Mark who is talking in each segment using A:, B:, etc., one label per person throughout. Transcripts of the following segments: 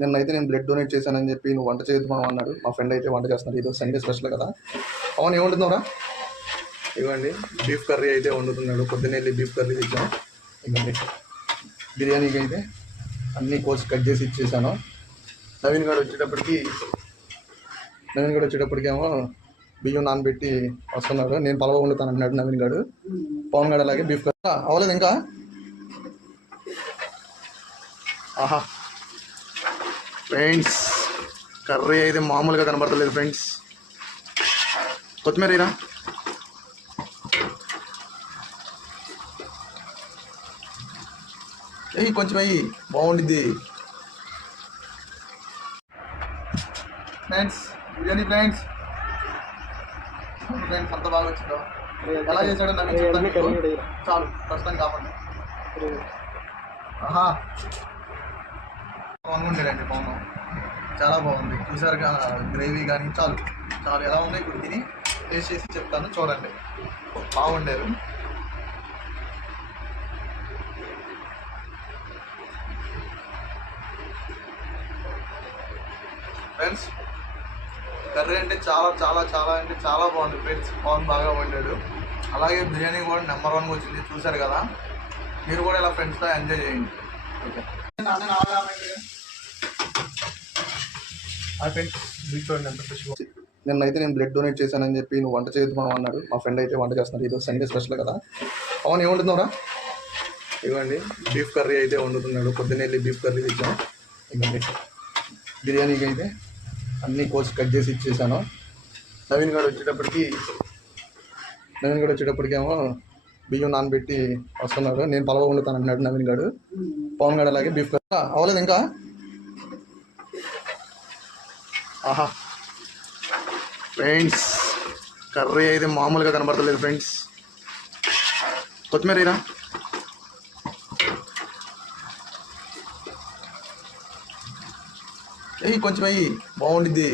A: నిన్నైతే నేను blood donate చేశానని చెప్పి నువ్వు వంట చేద్దాం అన్నాడు. మా ఫ్రెండ్ అయితే వంట చేస్తున్నాడు ఈరోజు సండే స్పెషల్ కదా. అవును ఏముంటుందోరా ఇవ్వండి బీఫ్ కర్రీ అయితే వండుతున్నాడు. పొద్దున్న వెళ్ళి బీఫ్ కర్రీ తెచ్చాను ఇవ్వండి. బిర్యానీకి అయితే అన్నీ కోసి కట్ చేసి ఇచ్చేసాను. నవీన్ గారు వచ్చేటప్పటికి నవీన్ గారు వచ్చేటప్పటికేమో బియ్యం నానబెట్టి వస్తున్నాడు నేను పలవ వండుతాను అంటున్నాడు నవీన్ గారు. పవన్ గారు అలాగే బీఫ్ కర్రీ. అవ్వలేదు ఇంకా? ఆహా. ఫ్రెండ్స్ కర్రీ అయితే మామూలుగా కనబడతలేదు ఫ్రెండ్స్ కొత్తిమీర ఎయ్యి కొంచెం అయ్యి బాగుండిద్ది. ఫ్రెండ్స్ బిర్యానీ ఫ్రెండ్స్ ఫ్రెండ్స్ అంత బాగా వచ్చిందో? ఎలా చేశాడో నాకు చెప్తాను. చాలు ప్రస్తుతం కాపాడు ఆహా. పవన్ ఉండేదండి పవన్ చాలా బాగుంది. చూసారు గ్రేవీ కానీ చాలు. చాలు ఎలా ఉన్నాయి ఇప్పుడు తిని టేస్ట్ చేసి చెప్తాను చూడండి. బాగుండారు ఫ్రెండ్స్ కర్రీ అంటే చాలా చాలా చాలా అంటే చాలా బాగుంది. ఫ్రెండ్స్ పవన్ బాగా వండాడు. అలాగే బిర్యానీ కూడా నెంబర్ వన్గా వచ్చింది. చూసారు కదా? మీరు కూడా ఇలా ఫ్రెండ్స్తో ఎంజాయ్ చేయండి. ఓకే. నిన్నైతే నేను బ్లడ్ డొనేట్ చేశానని చెప్పి నువ్వు వంట చేద్దాం అన్నాడు. మా ఫ్రెండ్ అయితే వంట చేస్తున్నాడు. ఈరోజు సండే స్పెషల్ కదా. అవును ఏముంటుందోరా ఇవ్వండి. బీఫ్ కర్రీ అయితే వండుతున్నాడు. పొద్దున్న వెళ్ళి బీఫ్ కర్రీ తెచ్చాను ఇవ్వండి. బిర్యానీకి అయితే అన్ని కోర్స్ కట్ చేసి ఇచ్చేసాను. నవీన్ గారు వచ్చేటప్పటికి నవీన్ గారు వచ్చేటప్పటికేమో బియ్యం నానబెట్టి వస్తున్నాడు నేను పలవ వండుతాను అన్నాడు నవీన్ గారు. పవన్ గారు అలాగే బీఫ్ అవ్వలేదు ఇంకా? ఆహా. ఫ్రెండ్స్ కర్రీ అయితే మామూలుగా కనబడతలేదు ఫ్రెండ్స్ కొత్తిమీర ఎయ్యి కొంచెం అయ్యి బాగుండిద్ది.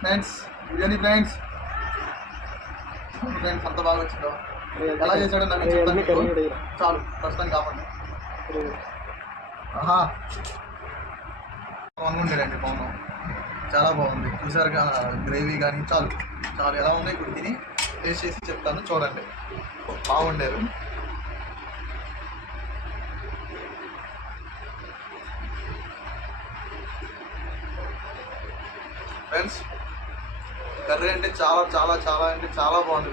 A: ఫ్రెండ్స్ బిర్యానీ ఫ్రెండ్స్ ఫ్రెండ్స్ అంత బాగా వచ్చిందో? ఎలా చేశాడో నాకు చెప్తాను చాలు ప్రస్తుతం కాబట్టి ఆహా. బాగుండేదండి ఉండేదండి చాలా బాగుంది. చూసారు గ్రేవీ కానీ చాలు. చాలు ఎలా ఉన్నాయి? ఇప్పుడు తిని టేస్ట్ చేసి చెప్తాను చూడండి. బాగుండేరు ఫ్రెండ్స్ కర్రీ అంటే చాలా చాలా చాలా అంటే చాలా బాగుంది